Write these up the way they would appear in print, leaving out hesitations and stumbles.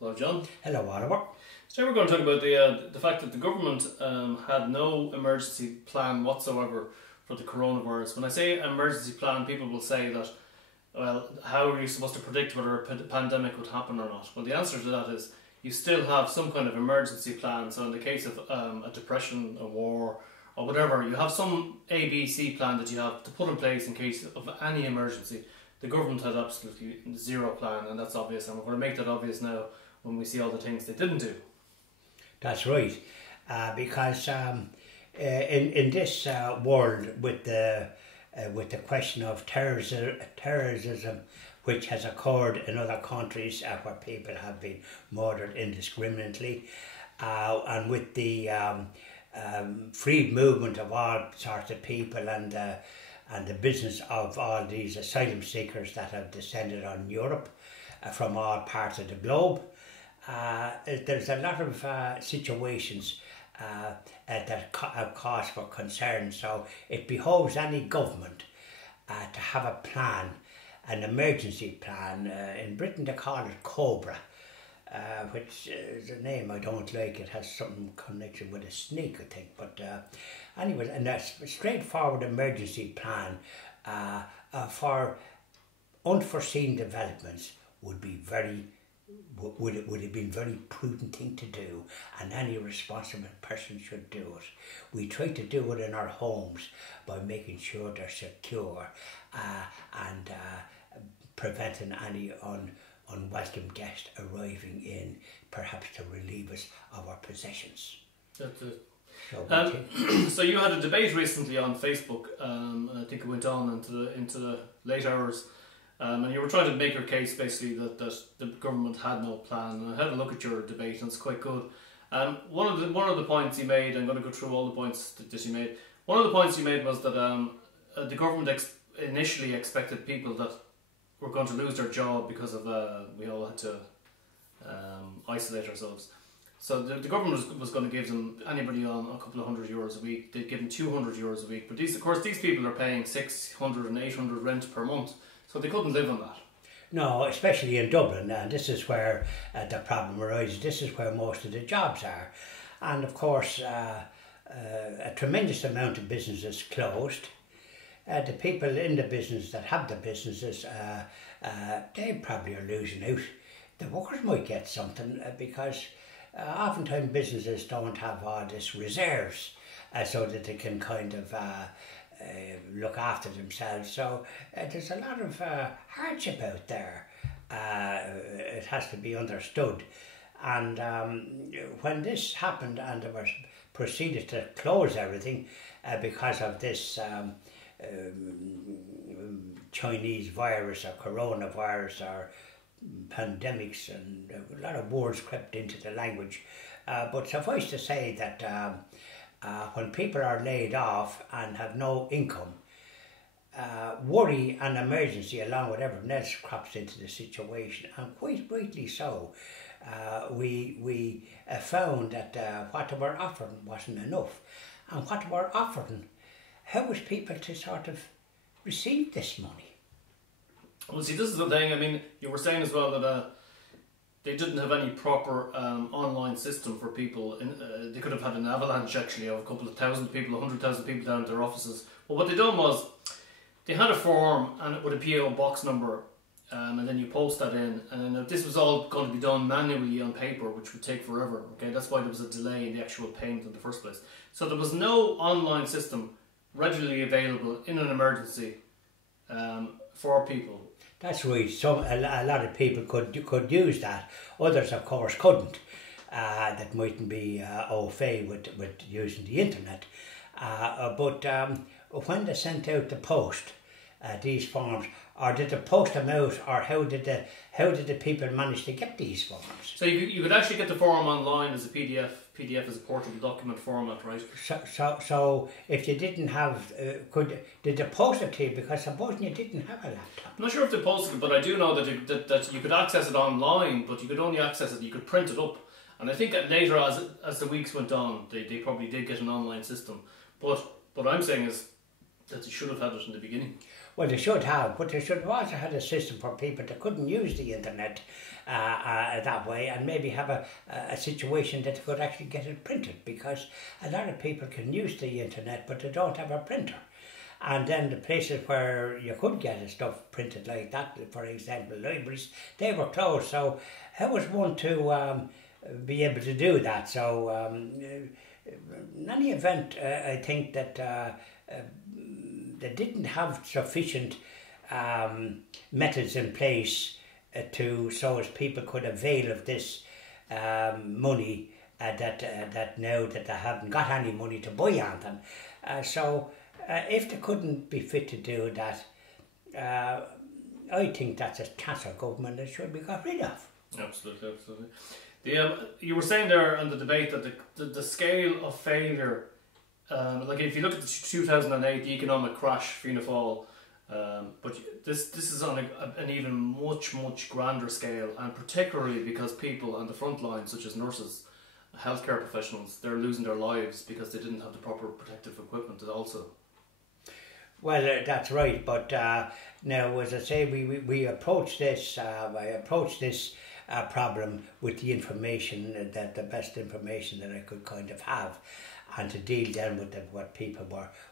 Hello, John. Hello, Oliver. Today we're going to talk about the fact that the government had no emergency plan whatsoever for the coronavirus. When I say emergency plan, people will say that, well, how are you supposed to predict whether a pandemic would happen or not? Well, the answer to that is you still have some kind of emergency plan. So in the case of a depression, a war, or whatever, you have some ABC plan that you have to put in place in case of any emergency. The government had absolutely zero plan, and that's obvious, and we're going to make that obvious now when we see all the things they didn't do. That's right, because in this world with the question of terrorism, which has occurred in other countries where people have been murdered indiscriminately, and with the free movement of all sorts of people and the business of all these asylum seekers that have descended on Europe from all parts of the globe. There's a lot of situations that have cause for concern, so it behoves any government to have a plan, an emergency plan. In Britain they call it COBRA, which is a name I don't like. It has some connection with a snake, I think, but anyway, and a straightforward emergency plan for unforeseen developments would have been very prudent thing to do, and any responsible person should do it. We try to do it in our homes by making sure they're secure and preventing any unwelcome guest arriving in, perhaps to relieve us of our possessions. That's it. So you had a debate recently on Facebook, I think it went on into the late hours, and you were trying to make your case basically that the government had no plan. And I had a look at your debate and it's quite good. One of the points you made, I'm going to go through all the points that you made. One of the points you made was that the government initially expected people that were going to lose their job because of we all had to isolate ourselves. So the government was going to give them, anybody on a couple of €100 a week, they'd give them €200 a week. But these people are paying 600 and 800 rent per month, so they couldn't live on that. No, especially in Dublin, and this is where the problem arises. This is where most of the jobs are. And of course, a tremendous amount of businesses closed. The people in the business that have the businesses, they probably are losing out. The workers might get something because oftentimes businesses don't have all this reserves so that they can kind of look after themselves. So there's a lot of hardship out there. It has to be understood. And when this happened and they were proceeded to close everything because of this Chinese virus or coronavirus or pandemics, and a lot of words crept into the language, but suffice to say that when people are laid off and have no income, worry and emergency along with everything else crops into the situation, and quite rightly so. We found that what they were offering wasn't enough, and what they were offering, how was people to sort of receive this money? Well, see, this is the thing. I mean, you were saying as well that they didn't have any proper online system for people. They could have had an avalanche actually of a couple of thousand people, 100,000 people down at their offices. But what they done was they had a form and it with a PO box number, and then you post that in. And then this was all going to be done manually on paper, which would take forever. Okay, that's why there was a delay in the actual payment in the first place. So there was no online system readily available in an emergency for people. That's right. A lot of people could use that. Others, of course, couldn't. That mightn't be au fait with using the internet. But when they sent out the post, these forms, or did they post them out, or how did the people manage to get these forms? So you could actually get the form online as a PDF. PDF is a portable document format, right? So if you didn't have, did they post it to you? Because supposing you didn't have a laptop. I'm not sure if they posted it, but I do know that you could access it online, but you could only access it, you could print it up. And I think that later as the weeks went on, they probably did get an online system. But what I'm saying is that they should have had it in the beginning. Well, they should have, but they should have also had a system for people that couldn't use the internet that way, and maybe have a situation that they could actually get it printed, because a lot of people can use the internet but they don't have a printer. And then the places where you could get stuff printed like that, for example, libraries, they were closed. So I was one to be able to do that. So in any event, I think that they didn't have sufficient methods in place so as people could avail of this money that now that they haven't got any money to buy anything. So if they couldn't be fit to do that, I think that's a cancer government that should be got rid of. Absolutely, absolutely. You were saying there in the debate that the scale of failure, like if you look at the 2008 economic crash, Fianna Fáil, but this is on an even much grander scale, and particularly because people on the front line, such as nurses, healthcare professionals, they're losing their lives because they didn't have the proper protective equipment also. Well, that's right, but now, as I say, we approach this. I approach this problem with the information, that the best information that I could kind of have, and to deal then with what people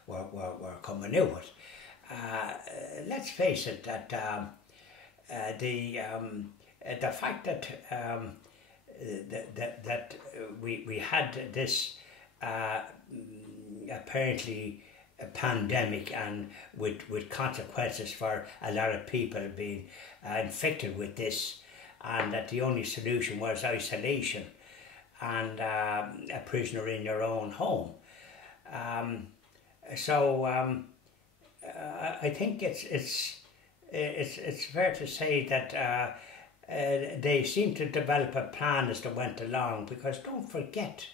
were coming out with. Let's face it, that the fact that we had this apparently a pandemic, and with consequences for a lot of people being infected with this, and that the only solution was isolation and a prisoner in your own home. So I think it's fair to say that they seem to develop a plan as they went along, because don't forget,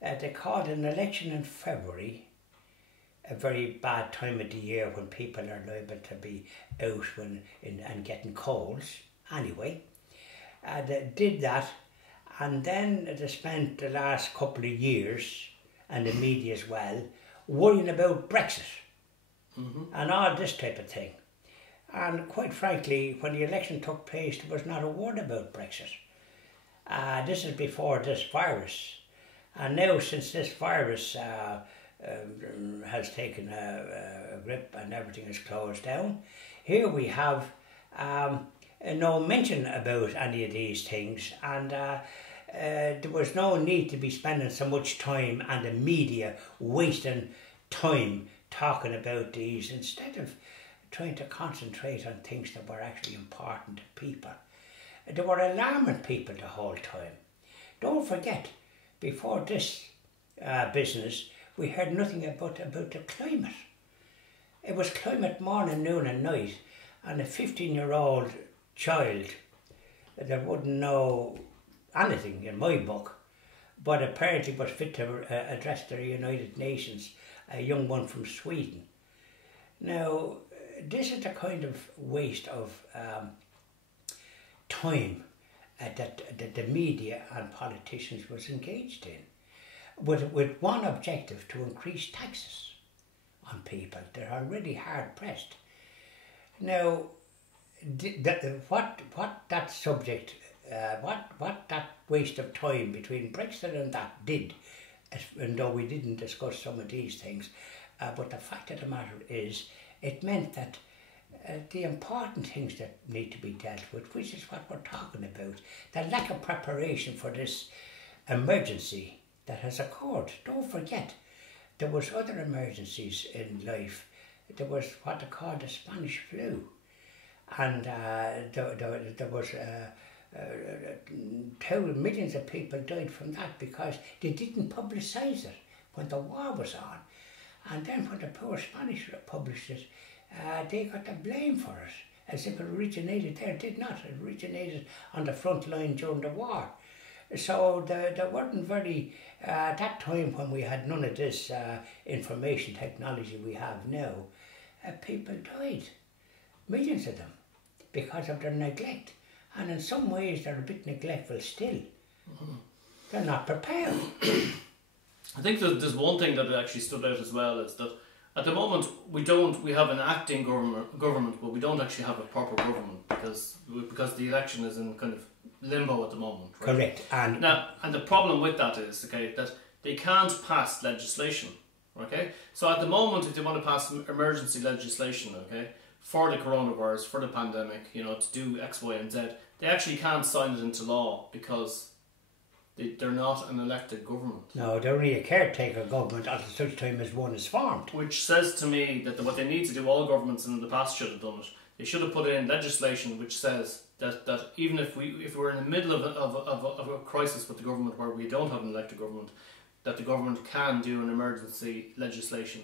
they called an election in February, a very bad time of the year when people are liable to be out and getting colds. Anyway, they did that, and then they spent the last couple of years, and the media as well, worrying about Brexit and all this type of thing. And quite frankly, when the election took place, there was not a word about Brexit. This is before this virus. And now, since this virus has taken a grip and everything is closed down, here we have no mention about any of these things, and there was no need to be spending so much time and the media wasting time talking about these, instead of trying to concentrate on things that were actually important to people. They were alarming people the whole time. Don't forget, before this business, we heard nothing about the climate. It was climate morning, noon and night, and a 15-year-old child that wouldn't know anything in my book, but apparently was fit to address the United Nations, a young one from Sweden. Now, this is the kind of waste of time that the media and politicians was engaged in, with one objective: to increase taxes on people. They're already hard pressed. Now, what that subject, what that waste of time between Brexit and that did, and though we didn't discuss some of these things, but the fact of the matter is, it meant that the important things that need to be dealt with, which is what we're talking about, the lack of preparation for this emergency that has occurred. Don't forget, there was other emergencies in life. There was what they called the Spanish flu, and there was millions of people died from that because they didn't publicise it when the war was on. And then when the poor Spanish published it, they got the blame for it, as if it originated there. It did not. It originated on the front line during the war. So there weren't very, that time when we had none of this information technology we have now, people died, millions of them, because of their neglect. And in some ways they're a bit neglectful still. They're not prepared. I think that there's one thing that actually stood out as well, is that At the moment, we have an acting government, but we don't actually have a proper government because the election is in kind of limbo at the moment. Right? Correct. And the problem with that is, okay, that they can't pass legislation. Okay, so at the moment, if they want to pass emergency legislation, okay, for the coronavirus, for the pandemic, to do X, Y, and Z, they actually can't sign it into law because they're not an elected government. No, they're only a caretaker government until such time as one is formed. Which says to me that what they need to do, all governments in the past should have done it. They should have put in legislation which says that even if we're in the middle of a crisis with the government where we don't have an elected government, that the government can do an emergency legislation,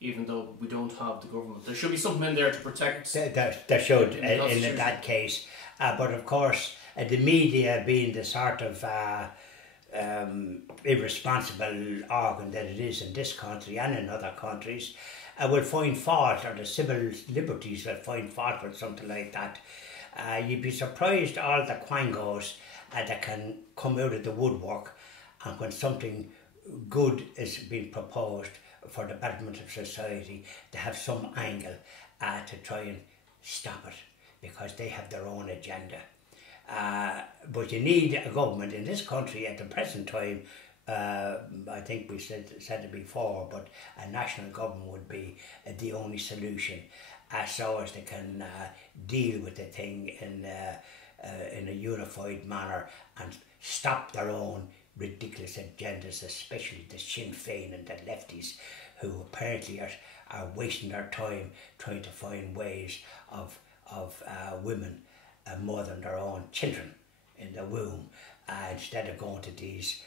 even though we don't have the government. There should be something in there to protect. There should, in that case. But of course, the media being the sort of irresponsible organ that it is in this country and in other countries, will find fault, or the civil liberties will find fault with something like that. You'd be surprised all the quangos that can come out of the woodwork, and when something good is being proposed for the betterment of society, they have some angle to try and stop it because they have their own agenda. But you need a government in this country at the present time. I think we said it before, but a national government would be the only solution, so as they can deal with the thing in a unified manner and stop their own ridiculous agendas, especially the Sinn Féin and the lefties, who apparently are wasting their time trying to find ways of women mothering their own children in the womb, instead of going to these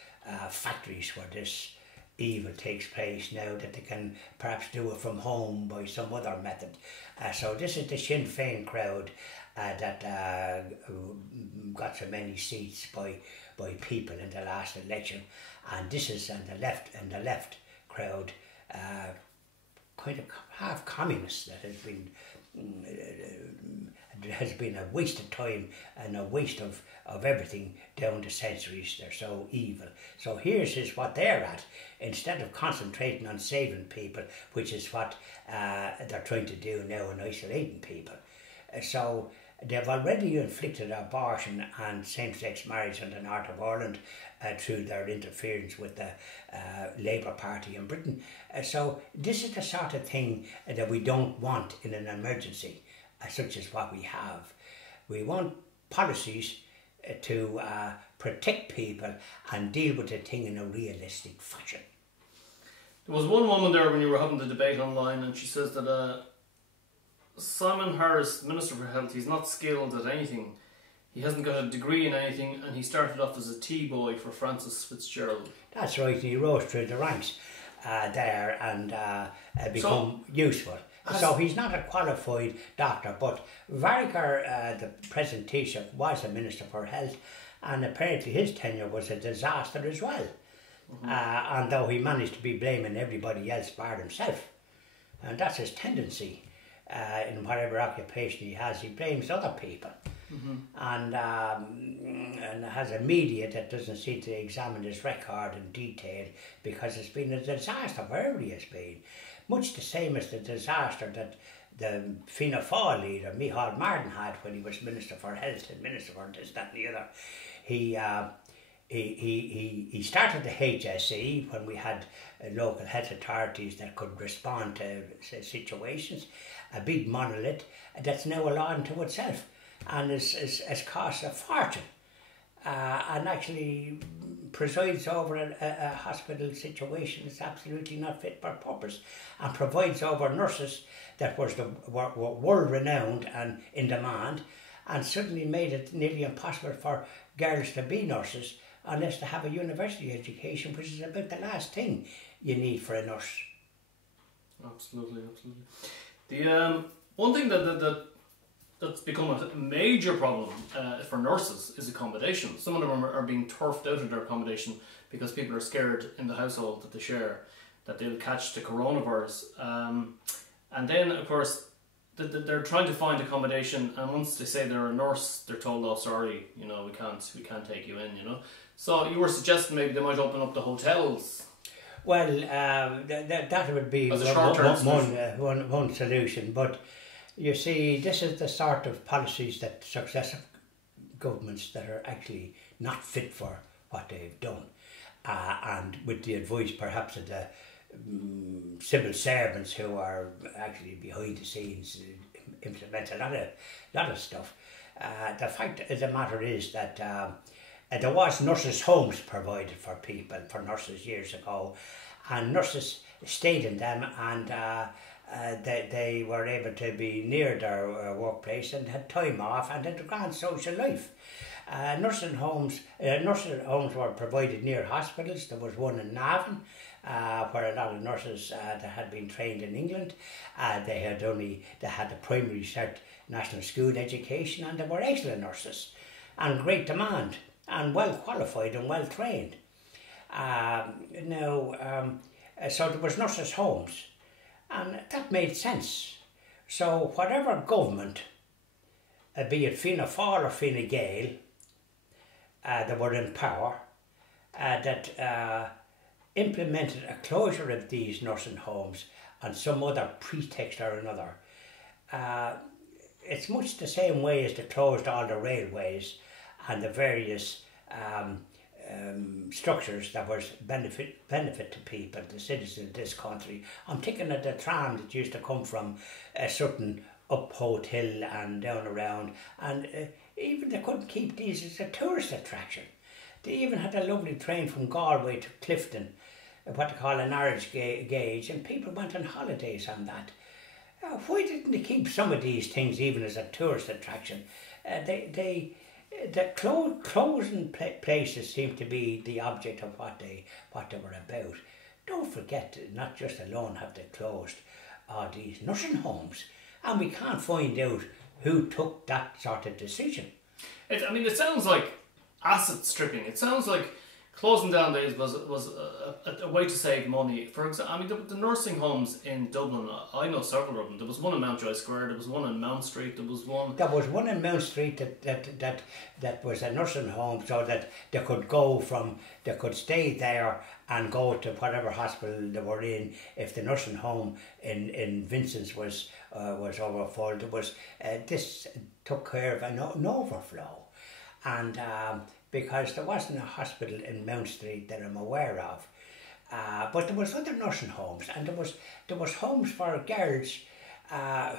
factories where this evil takes place now, that they can perhaps do it from home by some other method. So this is the Sinn Féin crowd that got so many seats by people in the last election, and this is the left crowd, kind of half communist, that has been a waste of time and a waste of everything down the centuries. They're so evil. So here's what they're at. Instead of concentrating on saving people, which is what they're trying to do now, and isolating people. So they've already inflicted abortion and same-sex marriage in the north of Ireland through their interference with the Labour Party in Britain. So this is the sort of thing that we don't want in an emergency, such as what we have. We want policies to protect people and deal with the thing in a realistic fashion. There was one woman there when you were having the debate online, and she says that Simon Harris, Minister for Health, he's not skilled at anything. He hasn't got a degree in anything, and he started off as a tea boy for Francis Fitzgerald. That's right, he rose through the ranks there and become useful. So he's not a qualified doctor, but Varricker, the present Taoiseach, was a Minister for Health, and apparently his tenure was a disaster as well. Mm-hmm. And though he managed to be blaming everybody else bar himself, and that's his tendency. In whatever occupation he has, he blames other people. Mm-hmm. And has a media that doesn't seem to examine his record in detail, because it's been a disaster wherever he has been. Much the same as the disaster that the Fianna Fáil leader, Micheál Martin, had when he was Minister for Health and Minister for this, that and the other. He started the HSE when we had local health authorities that could respond to situations, a big monolith that's now a law unto itself, and has cost a fortune, and actually presides over a hospital situation that's absolutely not fit for purpose, and provides over nurses that were world renowned and in demand, and suddenly made it nearly impossible for girls to be nurses unless they have a university education, which is about the last thing you need for a nurse. Absolutely. The one thing that's become a major problem for nurses is accommodation. Some of them are being turfed out of their accommodation because people are scared in the household that they share that they'll catch the coronavirus. And then, of course, they're trying to find accommodation, and once they say they're a nurse, they're told, "Oh, sorry, we can't take you in." So you were suggesting maybe they might open up the hotels. Well, that would be As a short-term solution. One solution. But you see, this is the sort of policies that successive governments that are actually not fit for what they've done. And with the advice perhaps of the civil servants who are actually behind the scenes implement a lot of stuff. The fact of the matter is that there was nurses' homes provided for people, for nurses years ago, and nurses stayed in them, and they were able to be near their workplace and had time off and had a grand social life. Nursing homes were provided near hospitals. There was one in Navan, where a lot of nurses that had been trained in England. They had the primary cert national school education, and they were excellent nurses, and great demand, and well qualified and well trained. So there was nurses' homes, and that made sense. So whatever government, be it Fianna Fáil or Fine Gael, that were in power, that implemented a closure of these nursing homes on some other pretext or another. It's much the same way as they closed all the railways and the various structures that was benefit to people, the citizens of this country. I'm thinking of the tram that used to come from a certain up Holt Hill and down around, and even they couldn't keep these as a tourist attraction. They even had a lovely train from Galway to Clifton, what they call a narrow gauge, and people went on holidays on that. Why didn't they keep some of these things even as a tourist attraction? The closing places seem to be the object of what they were about. Don't forget, not just alone have they closed all these nursing homes, and we can't find out who took that sort of decision. It sounds like asset stripping. It sounds like closing down these was a way to save money. For example, the nursing homes in Dublin, I know several of them. There was one in Mountjoy Square, there was one in Mount Street, there was one... There was one in Mount Street that was a nursing home, so that they could stay there and go to whatever hospital they were in. If the nursing home in Vincent's was overfull, this took care of an overflow. And because there wasn't a hospital in Mount Street that I'm aware of, but there was other nursing homes, and there was homes for girls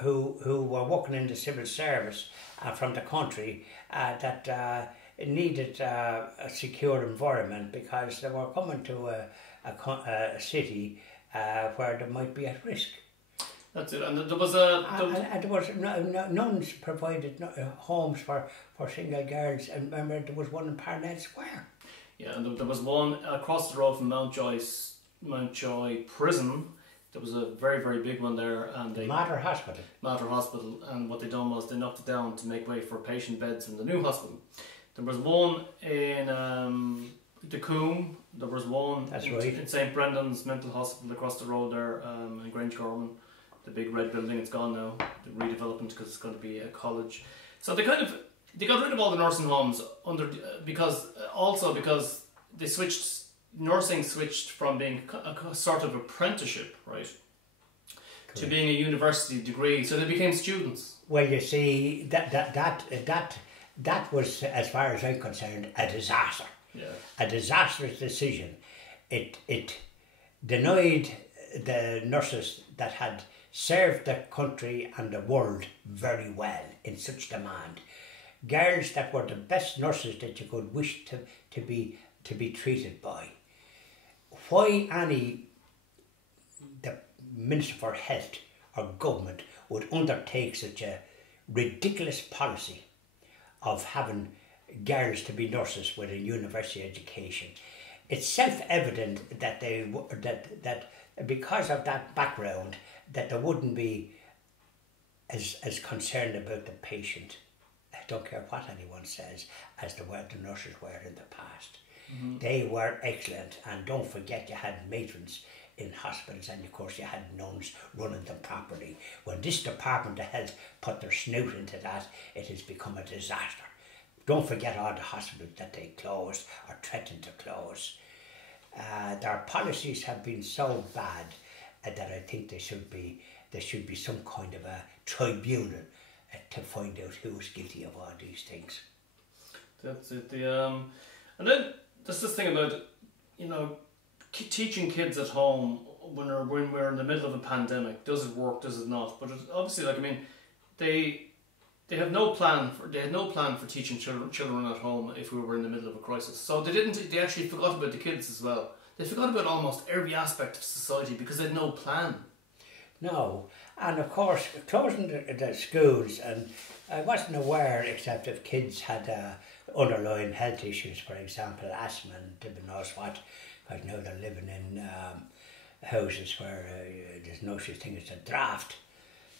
who were working in the civil service from the country that needed a secure environment, because they were coming to a city where they might be at risk. That's it, and there was nuns provided homes for single girls, and remember there was one in Parnell Square. Yeah, and there was one across the road from Mountjoy Prison. There was a very, very big one there, and Mater Hospital, and what they done was they knocked it down to make way for patient beds in the new hospital. There was one in the Coombe. There was one in St Brendan's Mental Hospital across the road there in Grangegorman. The big red building, it's gone now, the redevelopment, because it's going to be a college. So they got rid of all the nursing homes because nursing switched from being a sort of apprenticeship, right, to being a university degree. So they became students. Well, you see, that was, as far as I'm concerned, a disaster. Yeah. A disastrous decision. It denied the nurses that had served the country and the world very well in such demand. Girls that were the best nurses that you could wish to be treated by. Why the Minister for Health or government would undertake such a ridiculous policy of having girls to be nurses with a university education? It's self-evident that that because of that background, that they wouldn't be as concerned about the patient, I don't care what anyone says, as the nurses were in the past. Mm-hmm. They were excellent, and don't forget you had matrons in hospitals, and of course you had nuns running them properly. When this Department of Health put their snout into that, it has become a disaster. Don't forget all the hospitals that they closed or threatened to close. their policies have been so bad that I think there should be some kind of a tribunal to find out who's guilty of all these things. That's it. And then there's this thing about, you know, teaching kids at home when we're in the middle of a pandemic. Does it work? Does it not? But obviously, like, I mean, they had no plan for teaching children at home if we were in the middle of a crisis. So they actually forgot about the kids as well. They forgot about almost every aspect of society because they had no plan. No, and of course closing the schools, and I wasn't aware except if kids had underlying health issues, for example asthma and God knows what, because now they're living in houses where there's no such thing as a draft.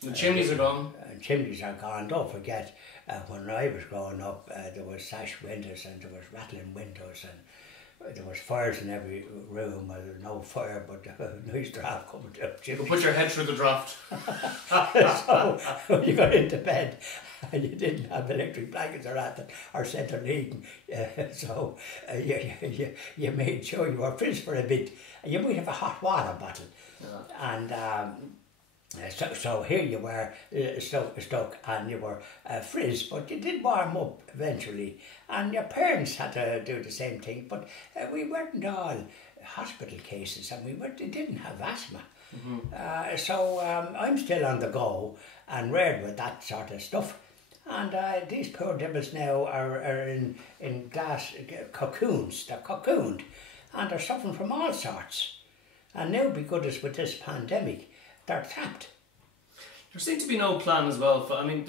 The chimneys are gone. Chimneys are gone. Don't forget, when I was growing up, there was sash windows and there was rattling windows and there was fires in every room. Well, no fire, but a nice draft coming down the chimney. You put your head through the draft. So when you got into bed and you didn't have electric blankets or anything, or central heating, so you made sure you were fridged for a bit. You might have a hot water bottle. Yeah. And so here you were stuck and you were frizzed, but you did warm up eventually, and your parents had to do the same thing, but we weren't all hospital cases and we didn't have asthma. Mm-hmm. So I'm still on the go and reared with that sort of stuff, and these poor devils now are in glass cocoons. They're cocooned and they're suffering from all sorts, and now because with this pandemic they're trapped. There seemed to be no plan as well. I mean,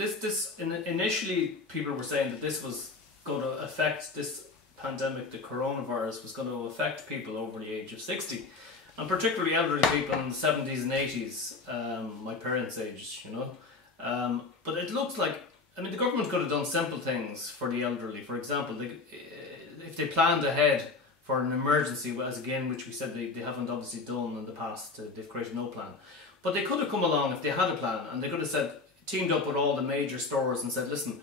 initially people were saying that this was going to affect, this pandemic, the coronavirus, was going to affect people over the age of 60, and particularly elderly people in the 70s and 80s, my parents' age, you know. But it looks like, I mean, the government could have done simple things for the elderly. For example, if they planned ahead for an emergency, as again, which we said they haven't obviously done in the past, they've created no plan. But they could have come along if they had a plan, and they could have teamed up with all the major stores and said, listen,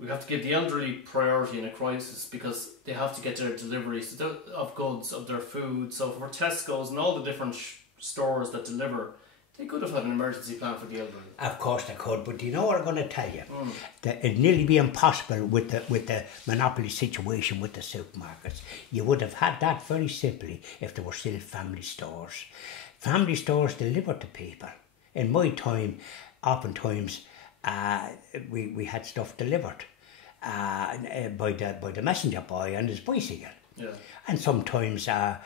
we have to give the elderly priority in a crisis because they have to get their deliveries of goods, of their food. So for Tesco's and all the different stores that deliver, they could have had an emergency plan for the elderly. Of course they could, but do you know what I'm going to tell you? That it'd nearly be impossible with the monopoly situation with the supermarkets. You would have had that very simply if there were still family stores. Family stores deliver to people. In my time, oftentimes we had stuff delivered by the messenger boy and his bicycle. Yeah. And sometimes by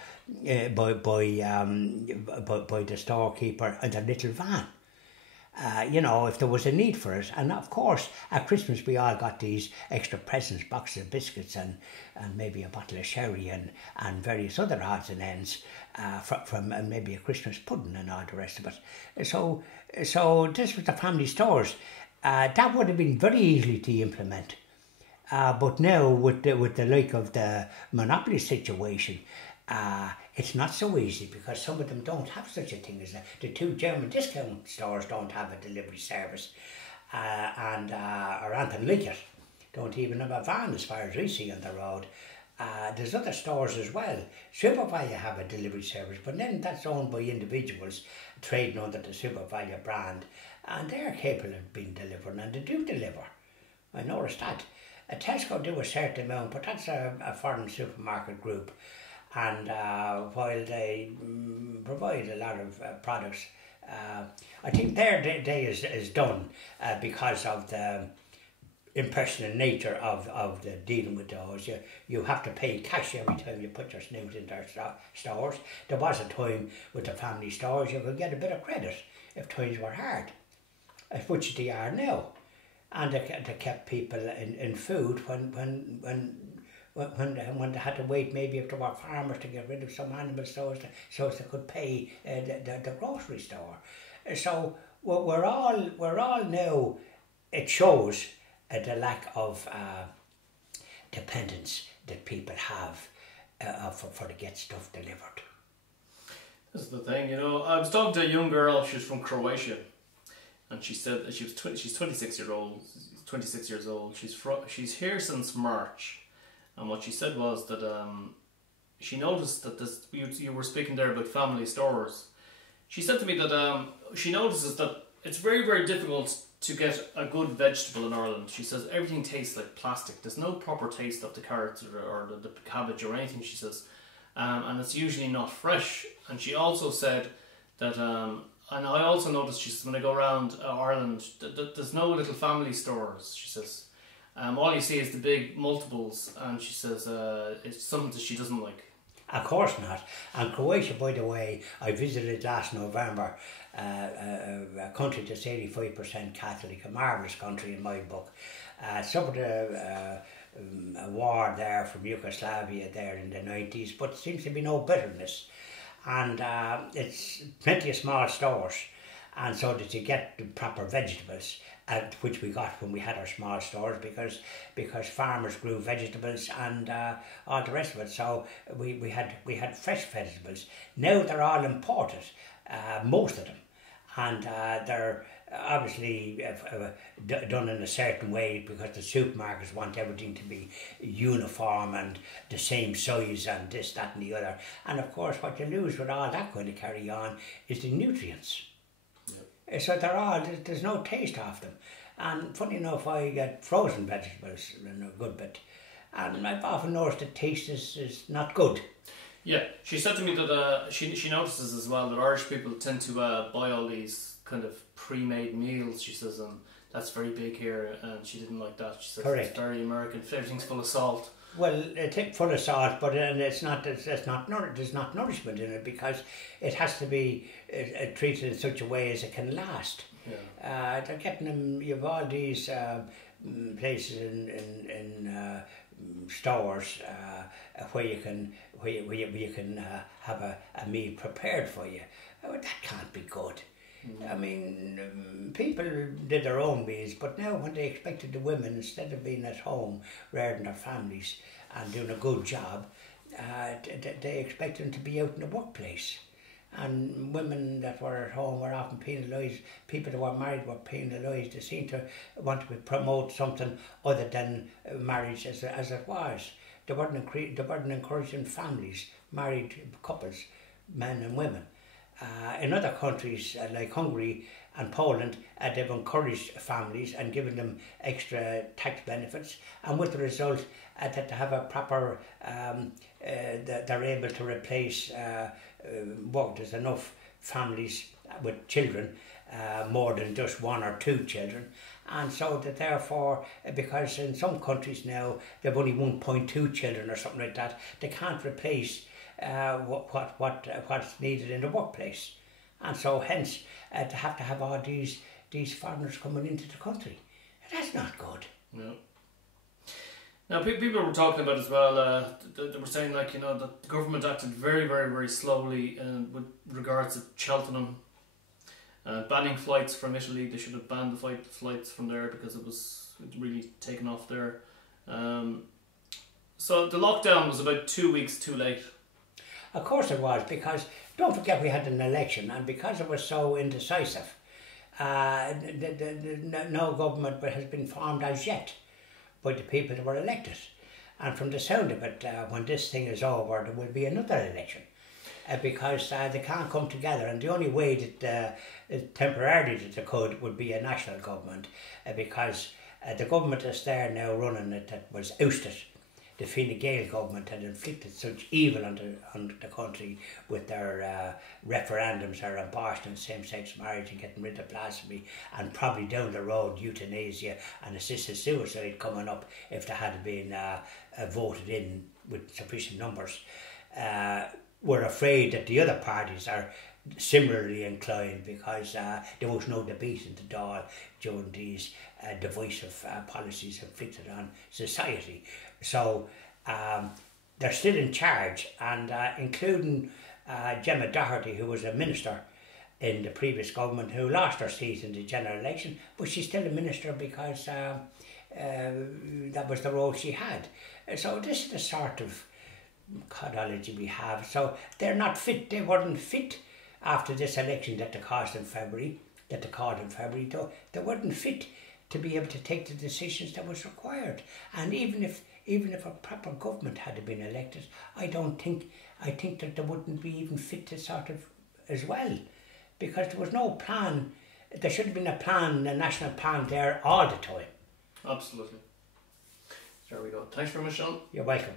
the storekeeper and a little van. You know, if there was a need for it. And of course, at Christmas we all got these extra presents, boxes of biscuits and maybe a bottle of sherry and various other odds and ends from maybe a Christmas pudding and all the rest of it. So this was the family stores. That would have been very easy to implement. But now with the like of the monopoly situation, it's not so easy because some of them don't have such a thing as that. The two German discount stores don't have a delivery service, or anything like it. Don't even have a van as far as I see on the road. There's other stores as well. SuperValu have a delivery service, but then that's owned by individuals trading under the SuperValu brand, and they're capable of being delivering, and they do deliver. I noticed that. Tesco do a certain amount, but that's a foreign supermarket group, and while they provide a lot of products, I think their day is done because of the impersonal nature of the dealing with those. You have to pay cash every time you put your snoot in their stores. There was a time with the family stores you could get a bit of credit if times were hard, which they are now. And they kept people in food when they had to wait, maybe if there were farmers to get rid of some animals so as they could pay the grocery store. So we're all now, it shows the lack of dependence that people have for to get stuff delivered. This is the thing, you know. I was talking to a young girl. She's from Croatia. And she said that she's 26 years old. She's here since March, and what she said was that she noticed that you were speaking there about family stores. She said to me that she notices that it's very, very difficult to get a good vegetable in Ireland. She says everything tastes like plastic. There's no proper taste of the carrots or the cabbage or anything, she says. And it's usually not fresh. And she also said that, and I also noticed, she says, when I go around Ireland, there's no little family stores, she says. All you see is the big multiples, and she says it's something that she doesn't like. Of course not. And Croatia, by the way, I visited last November, a country that's 85% Catholic, a marvellous country in my book. Suffered a war there from Yugoslavia there in the 90s, but seems to be no bitterness. And it's plenty of small stores, and so that you get the proper vegetables, which we got when we had our small stores, because farmers grew vegetables and all the rest of it. So we had fresh vegetables. Now they're all imported, most of them, and they're obviously done in a certain way because the supermarkets want everything to be uniform and the same size and this, that and the other. And of course what you lose with all that going to carry on is the nutrients. Yep. So there's no taste of them. And funny enough, I get frozen vegetables in a good bit, and I've often noticed the taste is not good. Yeah, she said to me that she notices as well that Irish people tend to buy all these kind of pre-made meals, she says, and that's very big here, and she didn't like that. She says Correct. It's very American, everything's full of salt. Well, it's full of salt, but there's not nourishment in it, because it has to be treated in such a way as it can last. Yeah. They're getting them. You've all these places in stores where you can have a meal prepared for you. Oh, that can't be good. I mean, people did their own meals, but now when they expected the women, instead of being at home rearing their families and doing a good job, they expected them to be out in the workplace. And women that were at home were often penalised. People that were married were penalised. They seemed to want to promote something other than marriage as it was. They weren't encouraging families, married couples, men and women. In other countries like Hungary and Poland, they've encouraged families and given them extra tax benefits, and with the result that they have a proper, they're able to replace work. There's enough families with children, more than just one or two children, and so that therefore, because in some countries now they've only 1.2 children or something like that, they can't replace what's needed in the workplace, and so hence to have all these foreigners coming into the country. That's not good. No. Now people were talking about as well. They were saying, like, that the government acted very, very, very slowly with regards to Cheltenham, banning flights from Italy. They should have banned the flights from there because it really taken off there. So the lockdown was about 2 weeks too late. Of course it was, because don't forget we had an election, and because it was so indecisive, no government has been formed as yet by the people that were elected. And from the sound of it, when this thing is over, there will be another election, because they can't come together, and the only way that temporarily that they could would be a national government, because the government that's there now running it, that was ousted. The Fine Gael government had inflicted such evil on the country with their referendums, their abortion and same-sex marriage, and getting rid of blasphemy, and probably down the road euthanasia and assisted suicide coming up if they had been voted in with sufficient numbers. We're afraid that the other parties are similarly inclined, because there was no debate in the Dáil during these divisive policies inflicted on society. So they're still in charge, and including Gemma Doherty, who was a minister in the previous government, who lost her seat in the general election, but she's still a minister because that was the role she had. So this is the sort of codology we have. So they're not fit. They weren't fit after this election that they called in February. Though they weren't fit to be able to take the decisions that was required. And even if even if a proper government had been elected, I think that they wouldn't be even fit to sort of as well, because there was no plan. There should have been a plan, a national plan there all the time. Absolutely. There we go. Thanks very much, Sean. You're welcome.